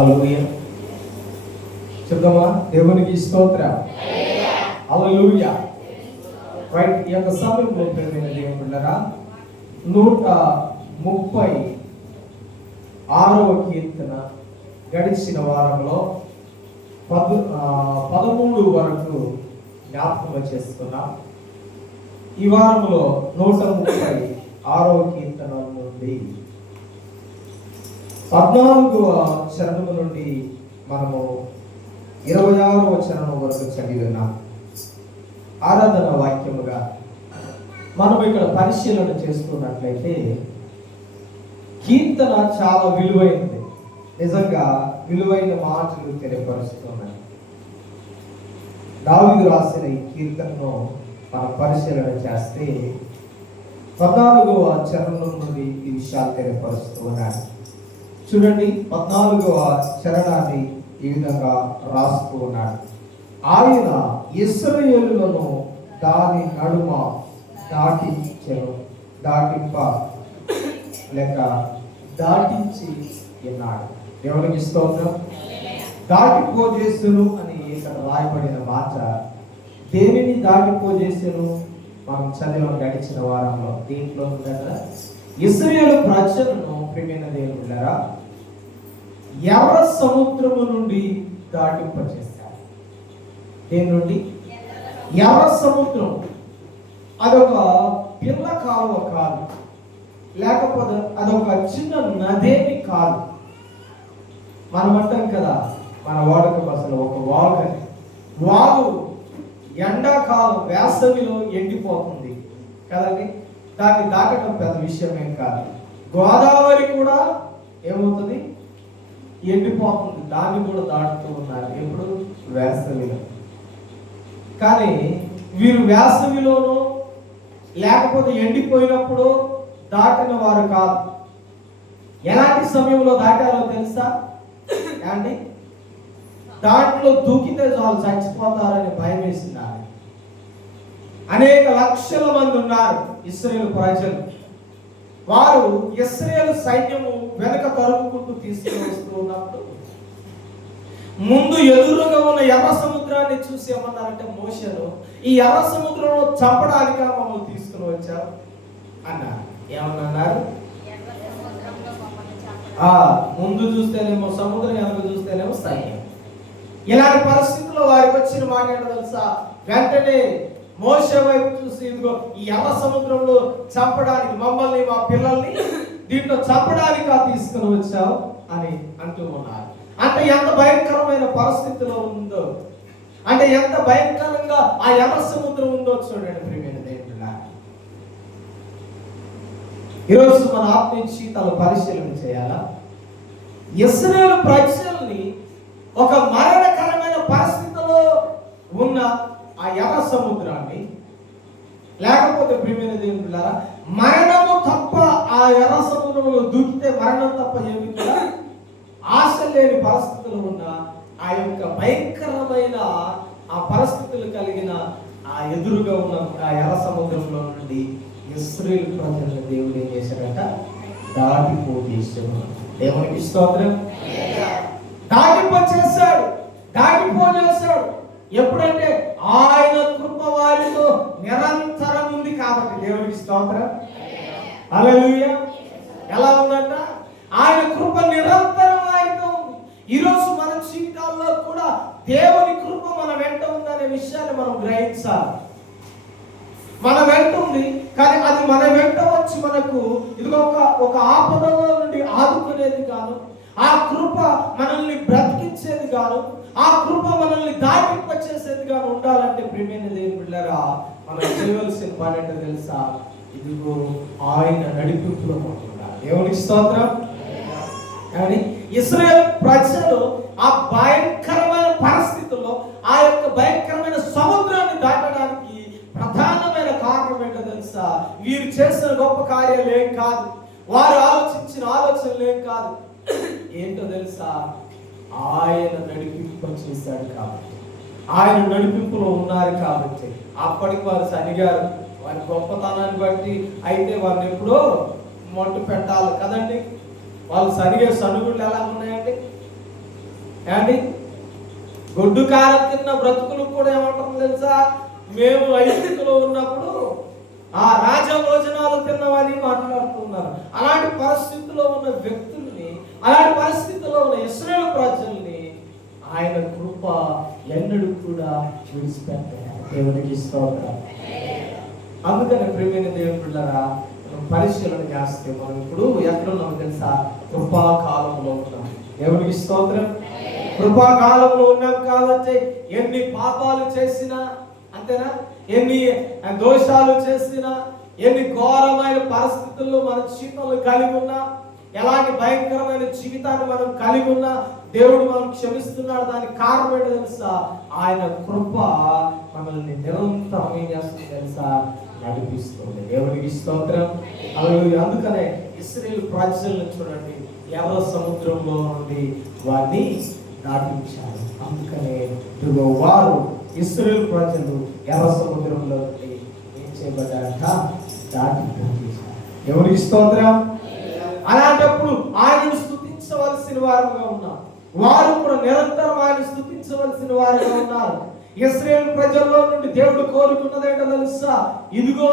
హల్లెలూయా. చెప్దామా? దేవునికి స్తోత్రం. హల్లెలూయా. రైట్. ఈ యొక్క సమయంలో ప్రియమైన దేవుని బిడ్డలారా, 136వ కీర్తన గడిచిన వారంలో 13 వరకు జ్ఞాపకం చేసుకున్నాం. ఈ వారంలో 136వ కీర్తన నుండి 14వ చరణము నుండి మనము 26వ చరణం వరకు చదివినాం. ఆరాధన వాక్యముగా మనం ఇక్కడ పరిశీలన చేసుకున్నట్లయితే కీర్తన చాలా విలువైనది. నిజంగా విలువైన మాటలు తెలియపరుస్తున్నాయి. దావీదు రాసిన ఈ కీర్తనను మనం పరిశీలన చేస్తే 14వ చరణం నుండి ఈ విషయాలు తెలియపరుస్తూ ఉన్నాయి. చూడండి, 14వ చరణాన్ని ఈ విధంగా రాస్తూ ఉన్నాడు. ఆయన ఇశ్రాయేలులను దాని నడుమ దాటించి ఉన్నాడు. దేవునికి స్తోత్రం. దాటిపోజేసును అని ఇక్కడ రాయబడిన మాట దేనిని దాటిపోజేసును మనం చదివిన గడిచిన వారంలో దీంట్లో ఉండగా ఇశ్రాయేలు ప్రజలను ప్రియమైన దేవులారా ఎర్ర సముద్రము నుండి దాటింపచేశారు. దేని నుండి? ఎర్ర సముద్రం. అదొక పిల్ల కాలువ కాదు, లేకపోతే అదొక చిన్న నదేమి కాదు. మనం అంటాం కదా, మన వాడుక భాషలో ఒక వాగు ఎండాకాలం వేసవిలో ఎండిపోతుంది కదండి. దాన్ని దాటడం పెద్ద విషయమేం కాదు. గోదావరి కూడా ఏమవుతుంది? ఎండిపోతుంది. దాన్ని కూడా దాటుతూ ఉన్నారు. ఎప్పుడు? వేసవిలో. కానీ వీరు వేసవిలోనూ లేకపోతే ఎండిపోయినప్పుడు దాటిన వారు కాదు. ఎలాంటి సమయంలో దాటారో తెలుసా అండి? దాంట్లో దూకితే చాలు చచ్చిపోతారని భయం వేసింది. అనేక లక్షల మంది ఉన్నారు ఇశ్రాయేలు ప్రజలు. వారు ఇశ్రాయేలు సైన్యము వెనక తరుముకుంటూ తీసుకుని వస్తూ ఉన్నప్పుడు ముందు ఎదురుగా ఉన్న ఎర్ర సముద్రాన్ని చూసి ఏమన్నారంటే, మోషేను ఈ ఎర్ర సముద్రంలో చంపడానికి మమ్మల్ని తీసుకుని వచ్చారు అన్నారు. ఏమన్నారు? ముందు చూస్తేనేమో సముద్రం, వెనక చూస్తేనేమో సైన్యం. ఇలాంటి పరిస్థితుల్లో వారికి వచ్చిన మాట ఏంటో తెలుసా? వెంటనే మోషే వైపు చూసి, ఇదిగో ఈ ఎర్ర సముద్రంలో చంపడానికి మమ్మల్ని, మా పిల్లల్ని దీంట్లో చంపడానికి తీసుకుని వచ్చావు అని అంటూ ఉన్నారు. అంటే ఎంత భయంకరమైన పరిస్థితిలో ఉందో, అంటే ఎంత భయంకరంగా ఆ ఎర్ర సముద్రం ఉందో చూడండి ప్రియమైన దేవుడా. ఈరోజు మన ఆత్మీయ జీవితాలు పరిశీలన చేయాలా? ఇశ్రాయేలు ప్రజల్ని ఒక మరణకరమైన పరిస్థితిలో ఉన్న ఆ ఎర్ర సముద్రాన్ని, లేకపోతే ప్రియమైన దేవులారా మరణము తప్ప ఆ ఎర్ర సముద్రంలో దూకితే మరణం తప్ప ఏమి కూడా ఆశ లేని పరిస్థితులు ఉన్న ఆ యొక్క భయంకరమైన ఆ పరిస్థితులు కలిగిన ఆ ఎదురుగా ఉన్న ఆ ఎర్ర సముద్రంలో నుండి ఇశ్రాయేలు ప్రజలను దేవుడు ఏం చేశాడట? దాటిపోజేశాడు. దేవునికి స్తోత్రం. దాటిపోచేశాడు. ఎప్పుడంటే ఆయన కృప వారితో నిరంతరం ఉంది కాబట్టి. దేవునికి స్తోత్రం. హల్లెలూయా. ఎలా ఉందంట? ఆయన కృప నిరంతరం వారితో ఉంది. ఈరోజు మన జీవితాల్లో కూడా దేవుని కృప మన వెంట ఉందనే విషయాన్ని మనం గ్రహించాలి. మన వెంట ఉంది, కానీ అది మన వెంట వచ్చి మనకు ఇది ఒక ఆపదలో నుండి ఆదుకునేది కాదు. ఆ కృప మనల్ని బ్రతికించేది కాదు. ఆ కృప మనల్ని దాటింపచేసేది కాదు. ఉండాలంటే ప్రియమైన దేవుని బిడ్డలారా మనం చేయవలసిన పని ఏంటో తెలుసా? ఇదిగో ఆయన నడిపింపులో ఉండాలి. దేవునికి స్తోత్రం. కానీ ఇశ్రాయేలు ప్రజలు ఆ భయంకరమైన పరిస్థితుల్లో ఆ యొక్క భయంకరమైన సముద్రాన్ని దాటడానికి ప్రధానమైన కారణం ఏంటో తెలుసా? వీరు చేసిన గొప్ప కార్యాలు ఏం కాదు, వారు ఆలోచించిన ఆలోచనలు ఏం కాదు. ఏంటో తెలుసా? ఆయన నడిపింపు చేశాడు కాబట్టి, ఆయన నడిపింపులో ఉన్నారు కాబట్టి. అప్పటికి వారు సనిగారు. వారి గొప్పతనాన్ని బట్టి అయితే వారిని ఎప్పుడో మొట్టు పెట్టాలి కదండి. వాళ్ళు సరిగే సనుగుళ్ళు ఎలా ఉన్నాయండి? ఏమండి, గొడ్డు కారం తిన్న బ్రతుకులు కూడా ఏమంటారు తెలుసా, మేము ఐగుప్తులో ఉన్నప్పుడు ఆ రాజ భోజనాలు తిన్నవని మాట్లాడుతున్నారు. అలాంటి పరిస్థితుల్లో ఉన్న వ్యక్తుల్ని, అలాంటి పరిస్థితుల్లో ఉన్న ఇశ్రాయేలు ప్రజల్ని ఆయన కృప ఎన్నడూ కూడా విడిచిపెట్టారు. దేవునికి స్తోత్రం. అందుకని ప్రియమైన దేవుని బిడ్డలారా, మనం పరిశీలన చేస్తే మనం ఇప్పుడు ఎక్కడున్నాం తెలుసా, కృపాకాలంలో ఉన్నాం. దేవునికి స్తోత్రం. కృపాకాలంలో ఉన్నాం కాబట్టి ఎన్ని పాపాలు చేసినా, అంతేనా, ఎన్ని దోషాలు చేసినా, ఎన్ని ఘోరమైన పరిస్థితుల్లో మన జీవితంలో కలిగి ఉన్నా, ఎలాంటి భయంకరమైన జీవితాన్ని మనం కలిగి ఉన్నా దేవుడు మనం క్షమిస్తున్నాడు. దానికి కారణం ఏంటో తెలుసా, ఆయన కృప మనల్ని నిరంతరం ఏం చేస్తుంది తెలుసా, నడిపిస్తుంది. దేవునికి స్తోత్రం. అందుకనే ఇశ్రాయేలు ప్రజలను చూడండి, ఎర్ర సముద్రంలో నుండి వారిని దాటించారు. అందుకనే వారు ఇశ్రాయేలు ప్రజలు ఎర్ర సముద్రంలో నుండి ఏం చేయబడ్డారట, దాటించారు. దేవునికి స్తోత్రం. అలాంటప్పుడు ఆయనను స్తుతించవలసిన వారుగా ఉన్నారు. వారు కూడా నిరంతరం ఆయన స్తుతించవలసిన వారుగా ఉన్నారు. ఇశ్రాయేలు ప్రజల్లో నుండి దేవుడు కోరుకున్నదేంటో తెలుసా, ఇదిగో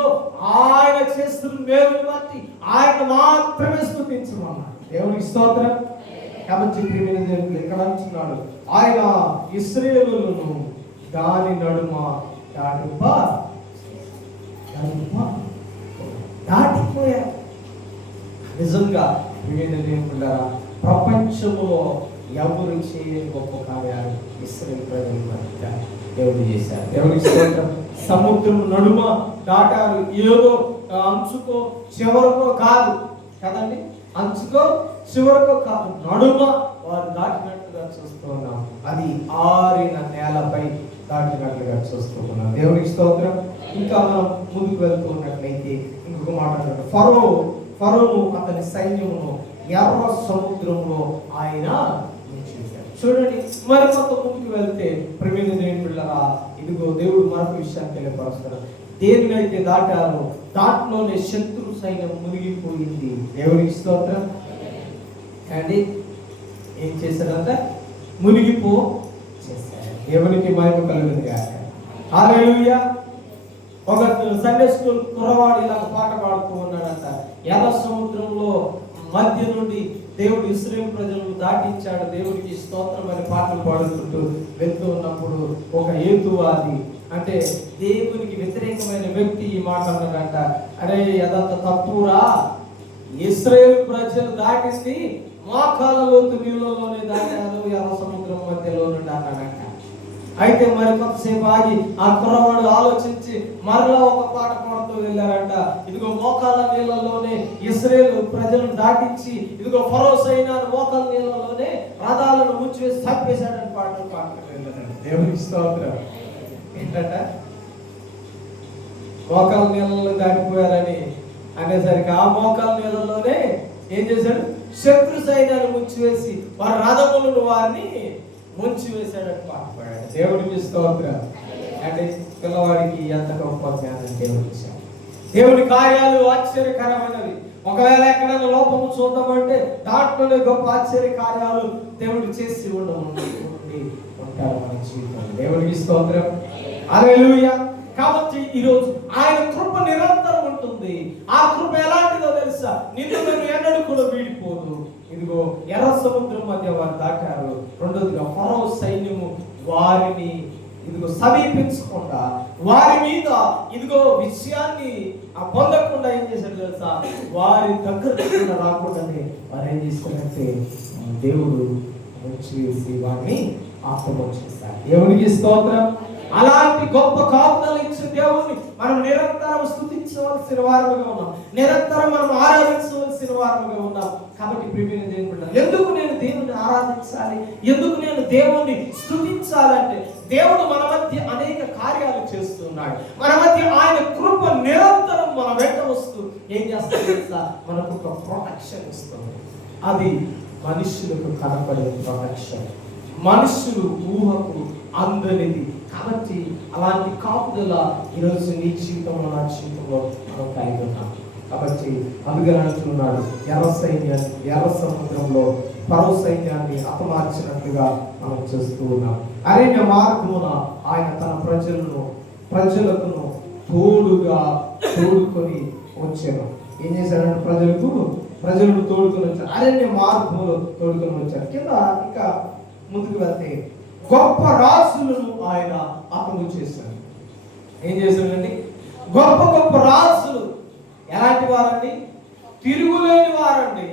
ఆయన చేస్తున్న మేలుని బట్టి ఆయన మాత్రమే స్తుతించమన్నాడు. దేవునికి స్తోత్రం. కాబట్టి దేవుడు ఎక్కడ అంటున్నాడు, ఆయన ఇశ్రాయేలును దాని నడుమ దాటిపోయారు. నిజంగా ప్రపంచంలో ఎవరు చేయని గొప్ప కార్యాలు ఇశ్రాయేలు ప్రజలు దేవుడు చేశారు. దేవుడికి స్తోత్రం. సముద్రం నడుమ దాటారు. ఏదో అంచుకో చివరకో కాదు కదండి, అంచుకో చివరకో కాదు, నడుమ వారు దాటినట్టుగా చూస్తున్నాం. అది ఆరిన నేలపై దాటినట్లుగా చూస్తున్నాం. దేవుడికి స్తోత్రం. ఇంకా మనం ముందుకు వెళ్తూ ఉన్నట్లయితే ఇంకొక మాట, ఫరోను అతని సైన్యమును ఎర్ర సముద్రంలో ఆయన చూడండి. మరి కొంత ముందుకు వెళ్తే ప్రియమైన దేవుని బిడ్డలారా, ఇదిగో దేవుడు మరొక విషయాన్ని తెలియపరుస్తున్నాడు. దేనినైతే దాటారో దాంట్లోనే శత్రు సైన్యం మునిగిపోయింది. దేవునికి స్తోత్రం. అండి ఏం చేశారంటే మునిగిపో చేశారు. దేవునికి మహిమ కలుగుతుంది గాక. హల్లెలూయా. ఒక సండే స్కూల్ కుర్రవాడు ఇలా పాట పాడుతూ ఉన్నాడంట. ఎర్ర సముద్రంలో మధ్య నుండి దేవుడు ఇశ్రాయేలు ప్రజలను దాటించాడు, దేవుడికి స్తోత్రం అని పాటలు పాడుకుంటూ వెళ్తూ ఉన్నప్పుడు ఒక హేతువాది, అంటే దేవునికి వ్యతిరేకమైన వ్యక్తి ఈ మాట అన్నాడంట, అరే అదంత తప్పురా, ఇశ్రాయేలు ప్రజలు దాటింది మోకాళ్ళ లోతు నీళ్ళలోనే దాటారు, ఎర్ర సముద్రం మధ్యలో నుండి అన్నాడంట. అయితే మరి కొంతసేపు ఆగి ఆ కుర్రవాడు ఆలోచించి మరలా ఒక పాట పాడుతూ వెళ్ళారంట. ఇదిగో మోకాళ్ళ నీళ్ళలోనే ఇశ్రాయేలు ప్రజలను దాటించి, ఇదిగో ఫరో సైన్యాన్ని మోకాళ్ళ నీళ్ళలోనే రథాలను ముంచివేసి చంపేశాడని పాటలు పాడుతూ వెళ్ళారంట. దేవునికి స్తోత్రం. ఏంటంట, మోకాళ్ళ నీళ్ళలో దాటిపోయారని అనేసరికి ఆ మోకాళ్ళ నీళ్ళలోనే ఏం చేశాడు, శత్రు సైన్యాన్ని ముంచివేసి వారి రథములను వారిని ముంచి వేశాడని పాడుతాడు. దేవుడికి స్తోత్రం. అంటే పిల్లవాడికి ఎంత గొప్ప జ్ఞానం దేవుడు ఇచ్చాడు. దేవుడి కార్యాలు ఆశ్చర్యకరమైనవి. ఒకవేళ ఎక్కడైనా లోపము చూద్దామంటే దాంట్లోనే గొప్ప ఆశ్చర్య కార్యాలు దేవుడు చేసి ఉంటారు మన జీవితంలో. దేవుడికి స్తోత్రం. హల్లెలూయా. కాబట్టి ఈరోజు ఆయన కృప నిరంతరం ఉంటుంది. ఆ కృప ఎలాంటిదో తెలుసా, నిన్ను నేను ఎన్నడూ కూడా వీడిపోదు. ఇదిగో ఎర్ర సముద్రం మధ్య వారు దాటారు. రెండోదిగా ఫరో సైన్యము వారిని ఇదిగో సమీపించకుండా, వారి మీద ఇదిగో విషయాన్ని పొందకుండా ఏం చేశాడు తెలుసా, వారి దగ్గర రాకుండానే వారు ఏం చేశారంటే దేవుడు వచ్చేసి వారిని ఆక్రమించేశారు. దేవునికి స్తోత్రం. అలాంటి గొప్ప కాపుదలు ఇచ్చిన దేవుని మనం నిరంతరం స్తుతించవలసిన వారముగా ఉన్నాం, నిరంతరం మనం ఆరాధించవలసిన వారముగా ఉన్నాం. కాబట్టి ప్రియమైన దేవుని బిడ్డ, ఎందుకు నేను దేవుని ఆరాధించాలి, ఎందుకు నేను దేవుని స్తుతించాలంటే దేవుడు మన మధ్య అనేక కార్యాలు చేస్తున్నాడు. మన మధ్య ఆయన కృప నిరంతరం మన వెంట వస్తూ ఏం చేస్తుంది తెలుసా, మనకు ఒక ప్రొటెక్షన్ ఇస్తుంది. అది మనుషులకు కనపడే ప్రొటెక్షన్, మనుషులు ఊహకు అందనిది. కాబట్టి అలాంటి కాపుదల ఈరోజు నీ జీవితంలో నా జీవితంలో మనం కలిగి ఉన్నాం. కాబట్టి అందుకని అంటున్నాడు, ఎర్ర సముద్రంలో ఫరో సైన్యాన్ని హతమార్చినట్లుగా మనం చూస్తూ ఉన్నాం. అరణ్య మార్గమున ఆయన తన ప్రజలకు తోడుకొని వచ్చారు. ఏం చేశారంటే ప్రజలను తోడుకొని వచ్చారు. అరణ్య మార్గంలో తోడుకొని వచ్చారు. కింద ఇంకా ముందుకు వెళ్తే గొప్ప రాజులను ఆయన హతము చేశారు. ఏం చేశాడండి? గొప్ప గొప్ప రాజులు ఎలాంటి వారండి? తిరుగులేని వారండి,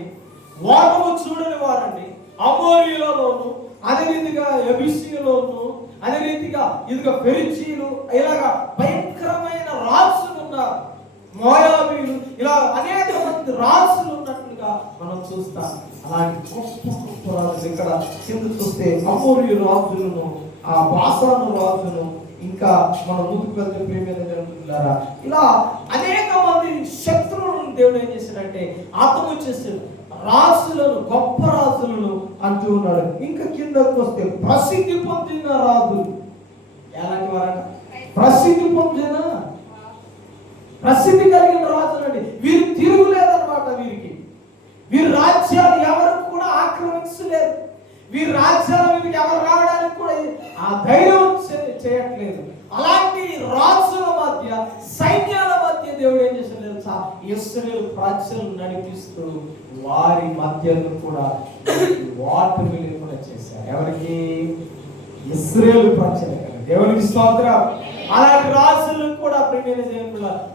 ఓటము చూడని వారండి. అమోరీలలోను, అదే రీతిగా ఎబిసీలోను, అదే రీతిగా ఇదిగా పెరిచీలు, ఇలాగా భయంకరమైన రాజులు ఉన్నారు. మోయాబీలు, ఇలా అనేక మంది రాజులు ఉన్నట్లుగా మనం చూస్తాం. అలాంటి గొప్ప గొప్ప రాజులు ఇక్కడ కింద చూస్తే అమోరీ రాజులను, ఆ బాసాను రాజును, ఇంకా మనం ముందుకు వెళ్తే ప్రేమైన జరుగుతున్నారా, ఇలా అనేక మంది శత్రువులను దేవుడు ఏం చేశాడంటే హతము చేశాడు. రాజులను, గొప్ప రాజులను అంటూ ఉన్నాడు. ఇంకా కిందకు వస్తే ప్రసిద్ధి పొందిన రాజులు ఎలాంటి వారంట? ప్రసిద్ధి కలిగిన రాజులు అండి. వీరు తిరుగులేదన్నమాట. వీరి రాజ్యాలు ఎవరు కూడా ఆక్రమించలేదు. వీరి రాజ్యాల మీదకి ఎవరు రావడానికి కూడా ఆ ధైర్యం చేయట్లేదు. అలాంటి రాజుల మధ్య, సైన్యాల మధ్య దేవుడు ఏం చేశాడు తెలుసా? ఇశ్రాయేలు ప్రజలను నడిపిస్తూ వారి మధ్యలో కూడా వాటిని లేకుండా చేశారు. ఎవరికి? ఇశ్రాయేలు ప్రజలకు. దేవునికి స్తోత్రం. అలాంటి రాజులను కూడా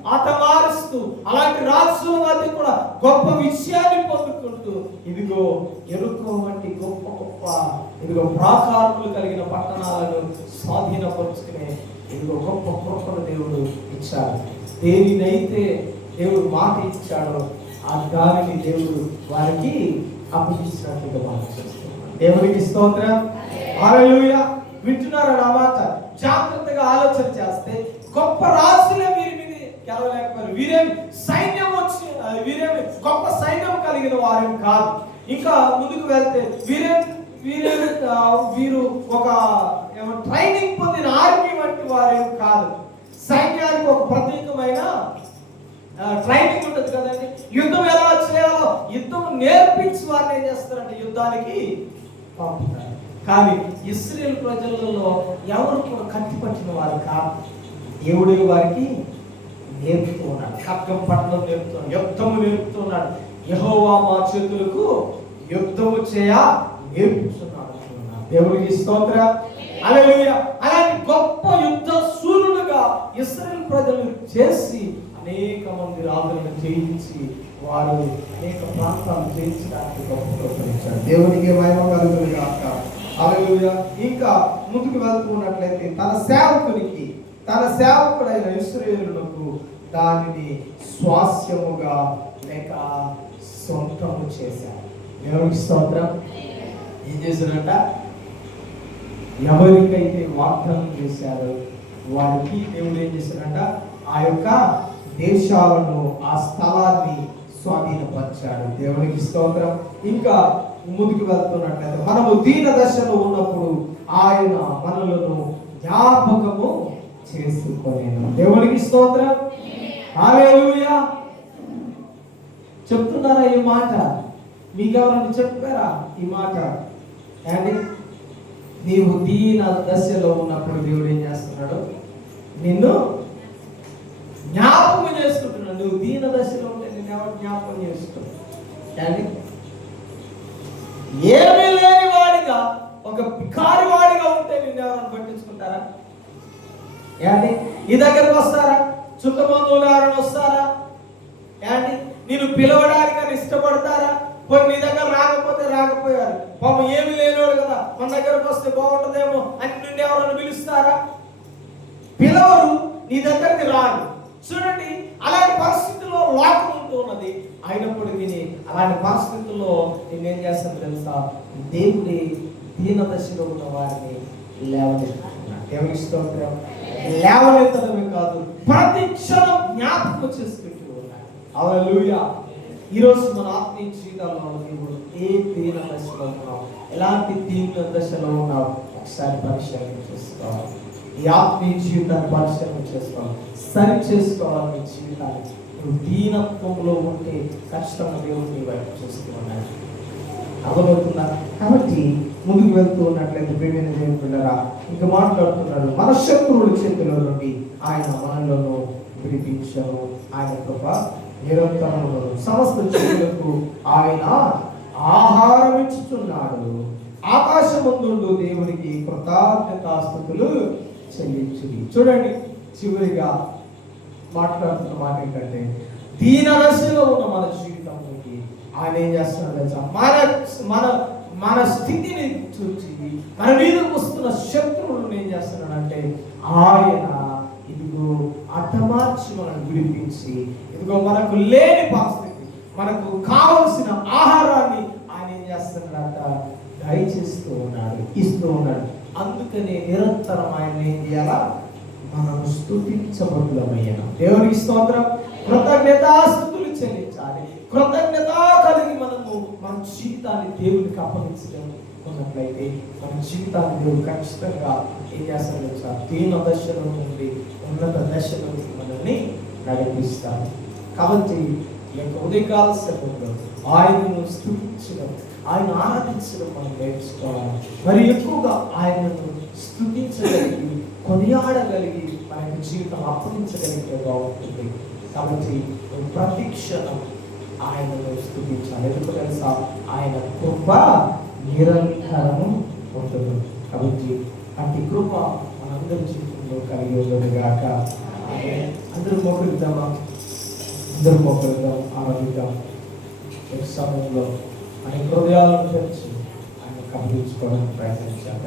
హతమారుస్తూ, అలాంటి రాజుల మధ్య కూడా గొప్ప విషయాన్ని పొందుకుంటూ, ఇదిగో ఎరుకో వంటి గొప్ప గొప్ప ఇదిగో ప్రాకారములు కలిగిన పట్టణాలను స్వాధీనపరుచుకునే ఇదిగో గొప్ప కృపను దేవుడు ఇచ్చాడు. దేనినైతే దేవుడు మాట ఇచ్చాడో ఆ దానిని దేవుడు వారికి అప్పగించినట్లుగా మనం చూస్తున్నాం. దేవునికి స్తోత్రం. హల్లెలూయా. వింటున్నారా నా మాట? జాగ్రత్తగా ఆలోచన చేస్తే గొప్ప రాజులే వీరి మీద గెలవలేకపోయారు. వీరేమి సైన్యం వీరేమి గొప్ప సైన్యం కలిగిన వారేం కాదు. ఇంకా ముందుకు వెళ్తే వీరు ఒక ట్రైనింగ్ పొందిన ఆర్మీ వంటి వారేం కాదు. సైన్యానికి ఒక ప్రత్యేకమైన ట్రైనింగ్ ఉంటుంది కదండి. యుద్ధం ఎలా చేయాలో యుద్ధం నేర్పించి వారిని ఏం చేస్తారంటే యుద్ధానికి పంపుతారు. కానీ ఇశ్రాయేలు ప్రజలలో ఎవరు కూడా కత్తి పట్టిన వారు కాదు. దేవుడే వారికి నేర్పుతూ ఉన్నాడు. ఖడ్గం పట్టడం నేర్పుతున్నాడు, యుద్ధము నేర్పుతున్నాడు. యెహోవా మా చేతులకు యుద్ధము చేయ నేర్పుతున్నాడు. దేవునికి స్తోత్రం. హల్లెలూయా. అలాంటి గొప్ప యుద్ధ శూరులుగా ఇశ్రాయేలు ప్రజలు చేసి అనేక మంది రాజులను జయించి వారు అనేక ప్రాంతాలను జయించడానికి గొప్ప ప్రయత్నించారు. దేవునికి మహిమ కలుగును గాక. హల్లెలూయా. ఇంకా ముందుకు వెళ్తున్నట్లయితే తన సేవకుడైన ఇశ్రాయేలునకు దానిని స్వాస్యముగా లేక సొంతము చేశారు. దేవునికి స్తోత్రం. ఏం చేశారంట? ఎవరికైతే వాగ్దానం చేశారో వారికి దేవుడు ఏం చేశారంట? ఆ యొక్క దేశాలను, ఆ స్థలాన్ని స్వాధీనపరిచాడు. దేవునికి స్తోత్రం. ఇంకా ముందుకు వెళ్తున్నట్లయితే మనము దీన దశలో ఉన్నప్పుడు ఆయన మనలను జ్ఞాపకము చేసుకొనేను. దేవునికి స్తోత్రం. హల్లెలూయా. చెప్తున్నారా ఈ మాట? మీకెవరైనా చెప్పారా ఈ మాట? అండి, నీవు దీన దశలో ఉన్నప్పుడు దేవుడు ఏం చేస్తున్నాడు? నిన్ను జ్ఞాపకం చేసుకుంటున్నాడు. నువ్వు దీన దశలో ఉంటే నేను ఎవరు జ్ఞాపకం చేసుకుంటున్నాడు? అండి, ఏమీ లేని వాడిగా, ఒక పికారి వాడిగా ఉంటే నిన్ను ఎవరైనా పట్టించుకుంటారా? ఏంటి, నీ దగ్గరకు వస్తారా? చుట్టబంధువులు ఎవరైనా వస్తారా? ఏంటి, నేను పిలవడానికి అని ఇష్టపడతారా? పోయి నీ దగ్గర రాకపోయారు, పాపం ఏమీ లేనివాడు కదా, మన దగ్గరకు వస్తే బాగుంటుందేమో అని నిన్ను ఎవరైనా పిలుస్తారా? పిలవరు, నీ దగ్గరికి రారు. చూడండి, అలాంటి పరిస్థితుల్లో లోకం ఉంటూ ఉన్నది. అయినప్పటికీ అలాంటి పరిస్థితుల్లో నేనేం చేస్తాను తెలుసా? దేవుడి దీన దశలో ఉన్న వారిని లేవనెత్తుతున్నాడు. దేవునికి స్తోత్రం. లేవనెత్తడమే కాదు, ప్రతి క్షణం జ్ఞాపకం చేసుకుంటూ ఉన్నాడు. హల్లెలూయా. ఈరోజు మన ఆత్మీయ జీవితాల్లో దేవుడు ఏ దీన దశలో ఉన్నావు, ఎలాంటి దీన దశలో ఉన్నావు ఒకసారి పరిశీలన చేసుకోవాలి. ఈ ఆత్మీయ జీవితాన్ని పరిశీలన చేసుకోవాలి, సరి చేసుకోవాలి. నీ జీవితాన్ని నువ్వు దీనత్వంలో ఉంటే కష్టంగా దేవుడు నీ వైపు చూస్తూ ఉన్నాడు. అర్థమవుతుందా? కాబట్టి ముందుకు వెళ్తూ ఉన్నట్లయితే ప్రియమైన దేవుని పిల్లరా ఇంకా మాట్లాడుతున్నాడు, మన శత్రువుల చేతిలో నుండి ఆయన మనలను విడిపించను, ఆయన కృప నిరంతరము, సమస్త జీవులకు ఆయన ఆహారం ఇచ్చుచున్నాడు, ఆకాశమందుండు దేవునికి కృతజ్ఞతాస్తుతులు చెల్లించుడి. చూడండి, చివరిగా మాట్లాడుతున్న మాట ఏంటంటే, దీన దశలో ఉన్న మన జీవితంలోకి ఆయన ఏం చేస్తున్నాడు తెలుసా? మన మన స్థితిని చూసి మన మీదకు వస్తున్న శత్రువులను ఏం చేస్తున్నాడంటే ఆయన ఇదిగో అటమార్చి మనల్ని విడిపించి, ఇదిగో మనకు లేని పరిస్థితి, మనకు కావలసిన ఆహారాన్ని ఆయన ఏం చేస్తున్నాడంట దయచేస్తూ ఉన్నాడు, ఇస్తూ ఉన్నాడు. అందుకనే నిరంతరం ఆయన ఏం చేయాలా? మనం స్తుతించబడులమయ్యాం. దేవునికి స్తోత్రం. కృతజ్ఞతాస్తుతులు చెల్లించాలి. కృతజ్ఞత కలిగి మనము మన జీవితాన్ని దేవునికి అప్పగించుకున్నట్లయితే మన జీవితాన్ని దేవుడు ఖచ్చితంగా ఏం చేస్తాడు? దీన దశలో నుండి ఉన్నత దశలోకి మనల్ని నడిపిస్తాడు. కాబట్టి ఈ యొక్క ఉదయకాల సమయంలో ఆయనను స్తుతించడం, ఆయన ఆరాధించడం మనం నేర్చుకోవాలి. మరి ఎక్కువగా ఆయనను స్తుతించగలిగి, కొనియాడగలిగి మన యొక్క జీవితం అప్పగించగలిగితే బాగుంటుంది. కాబట్టి ప్రతి క్షణం ఆయనను స్తుతించాలి. ఎందుకు తెలుసా? ఆయన కృప నిరంతరము ఉంటుంది. కాబట్టి అట్టి కృప మనందరి జీవితంలో కలిగి ఉండదుగాక. అందరూ మొక్కుదామా? అందరూ మొక్కుదాం, ఆరాధిద్దాం. ఈ సమయంలో ఆయన హృదయాలను తెరిచి ఆయన కబలించుకోవడానికి ప్రయత్నించాక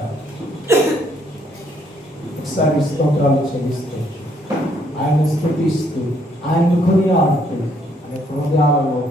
ఒకసారి స్తోత్రాలు చెల్లిస్తూ, ఆయన స్తుతిస్తూ, ఆయన కొనియాడుతూ ఆయన హృదయాలలో